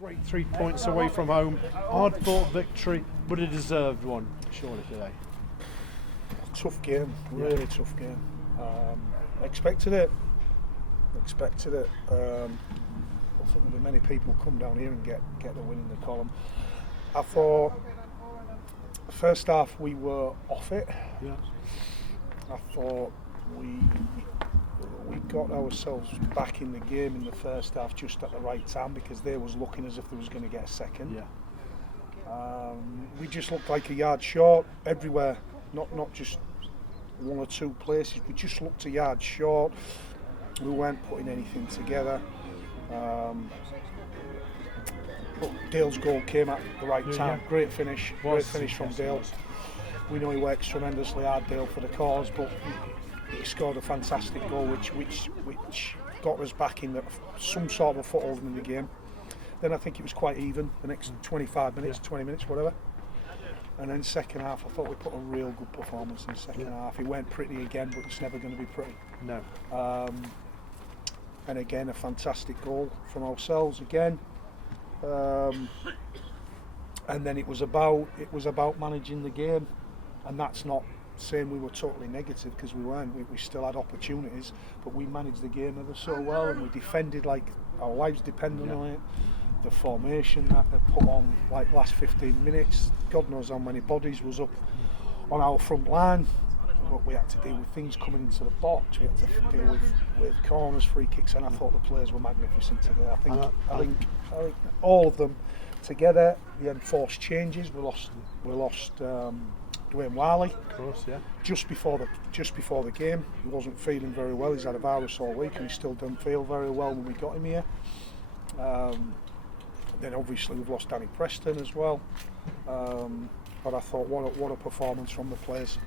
Great 3 points away from home. Hard fought victory, but a deserved one, surely today. Tough game, really tough game. Expected it. I think there'll be many people come down here and get the win in the column. I thought first half we were off it. Yeah. I thought we got ourselves back in the game in the first half just at the right time because they was looking as if they was going to get a second. Yeah. We just looked like a yard short everywhere, not just one or two places. We just looked a yard short. We weren't putting anything together. But Dale's goal came at the right time. Yeah. Great finish from Dale. We know he works tremendously hard, Dale, for the cause, but he scored a fantastic goal which got us back in some sort of a foothold in the game. Then I think it was quite even the next 25 minutes, 20 minutes, whatever. And then second half, I thought we put a real good performance in the second half. It went pretty again, but it's never going to be pretty. No. And again, a fantastic goal from ourselves again. And then it was about managing the game, and that's not saying we were totally negative, because we weren't. We still had opportunities, but we managed the game ever so well, and we defended like our lives depended on it. The formation that they put on, like last 15 minutes, God knows how many bodies was up on our front line. But we had to deal with things coming into the box. We had to deal with corners, free kicks, and I thought the players were magnificent today. I think all of them together. The enforced changes. We lost Dwayne Wiley. Of course, yeah. Just before the game, he wasn't feeling very well. He's had a virus all week, and he still didn't feel very well when we got him here. Then obviously we've lost Danny Preston as well. But I thought, what a performance from the players.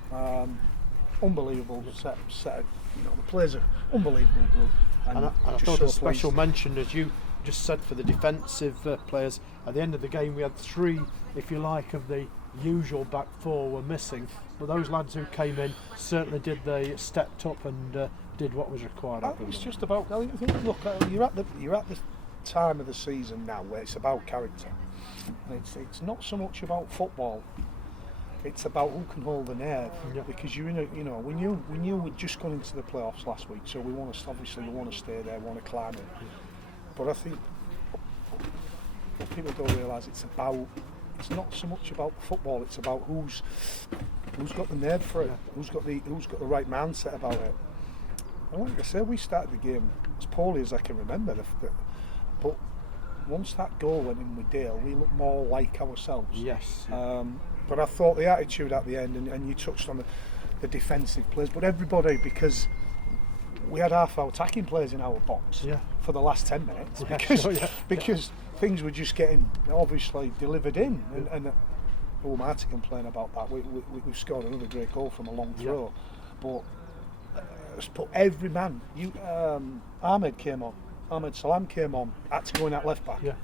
Unbelievable set. The players are unbelievable group. And I thought a special mention, as you just said, for the defensive players. At the end of the game, we had three, if you like, of the usual back four were missing. But those lads who came in certainly they stepped up and did what was required of them. It's just about. Look, you're at the time of the season now where it's about character. And it's not so much about football. It's about who can hold the nerve, because we knew we'd just gone into the playoffs last week, so we want to stay there, want to climb it. But I think what people don't realise, it's not so much about football. It's about who's got the nerve for it, who's got the right mindset about it. And like I said, we started the game as poorly as I can remember, but once that goal went in with Dale, we looked more like ourselves. Yes. But I thought the attitude at the end, and you touched on the defensive players, but everybody, because we had half our attacking players in our box for the last 10 minutes, because things were just getting obviously delivered in, and who am I to complain about that? We've scored another great goal from a long throw, but every man, Ahmed Salam came on, had to go in at left back. Yeah.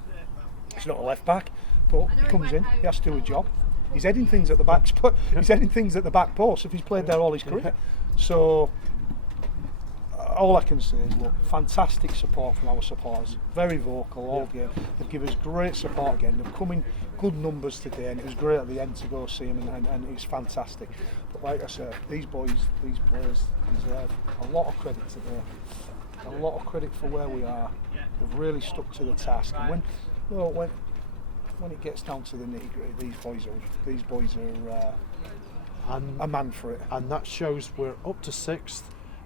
He's not a left back, but he comes in, he has to do a job. He's heading things at the back. He's heading things at the back post if he's played there all his career. So all I can say is, look, fantastic support from our supporters. Very vocal all game. They've given us great support again. They've come in good numbers today, and it was great at the end to go see them, and it's fantastic. But like I said, these players deserve a lot of credit today. A lot of credit for where we are. They've really stuck to the task. And when it gets down to the nitty-gritty, these boys are a man for it. And that shows we're up to 6th.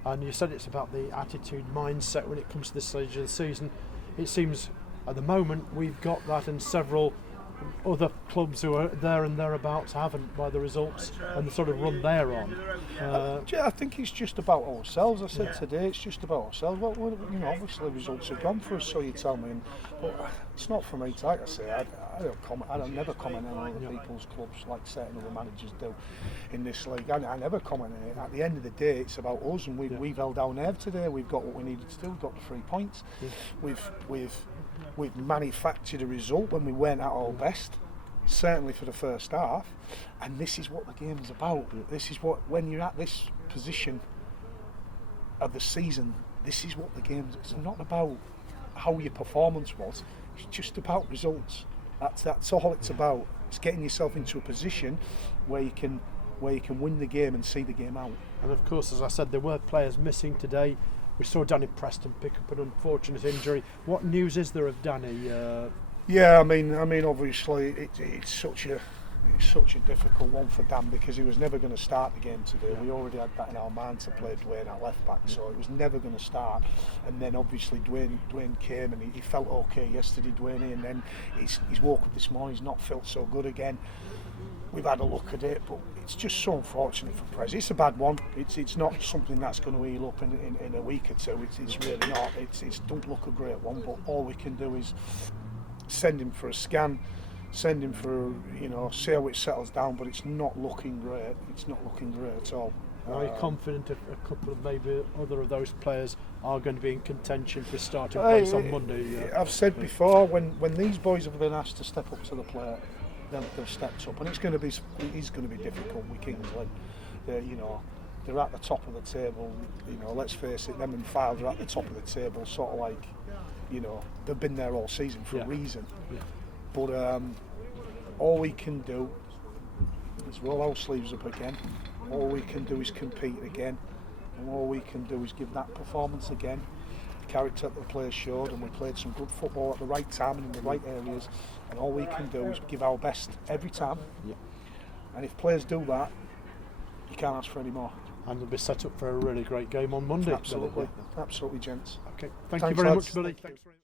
And you said it's about the attitude, mindset when it comes to this stage of the season. It seems at the moment we've got that, and several other clubs who are there and thereabouts haven't, by the results and the sort of run they're on. I think it's just about ourselves. I said today, it's just about ourselves. Well, obviously the results have gone for us, so you tell me. But it's not for me to, like I say, I don't comment. I don't never comment on other people's clubs like certain other managers do in this league. I never comment on it. At the end of the day, it's about us, and we've held our nerve today. We've got what we needed to do. We've got the 3 points. We've manufactured a result when we weren't at our best, certainly for the first half, and this is what the game's about. This is what, when you're at this position of the season, this is what the game's. It's not about how your performance was. It's just about results. That's all it's about. It's getting yourself into a position where you can win the game and see the game out. And of course, as I said, there were players missing today. We saw Danny Preston pick up an unfortunate injury. What news is there of Danny? Yeah, I mean, obviously it's such a difficult one for Dan because he was never going to start the game today. We already had that in our mind to play Dwayne at left back, so it was never going to start. And then obviously Dwayne came and he felt okay yesterday, Dwayne, and then he's woke up this morning. He's not felt so good again. We've had a look at it, but it's just so unfortunate for Prez. It's a bad one. It's not something that's going to heal up in a week or two. It's really not. It don't look a great one, but all we can do is send him for a scan, send him for, see how it settles down, but it's not looking great. It's not looking great at all. Are you confident a couple of maybe other of those players are going to be in contention for starting place on Monday? I've said before, when these boys have been asked to step up to the plate, they've stepped up, and it's going to be difficult with Kingsland. They're at the top of the table. Let's face it, them and Files are at the top of the table, sort of like, they've been there all season for a reason. Yeah. But all we can do is roll our sleeves up again. All we can do is compete again, and all we can do is give that performance again. The character that the players showed, and we played some good football at the right time and in the right areas. And all we can do is give our best every time. Yeah. And if players do that, you can't ask for any more. And they'll be set up for a really great game on Monday. Absolutely, absolutely, gents. Okay, thank you very much, Billy. Thanks very much.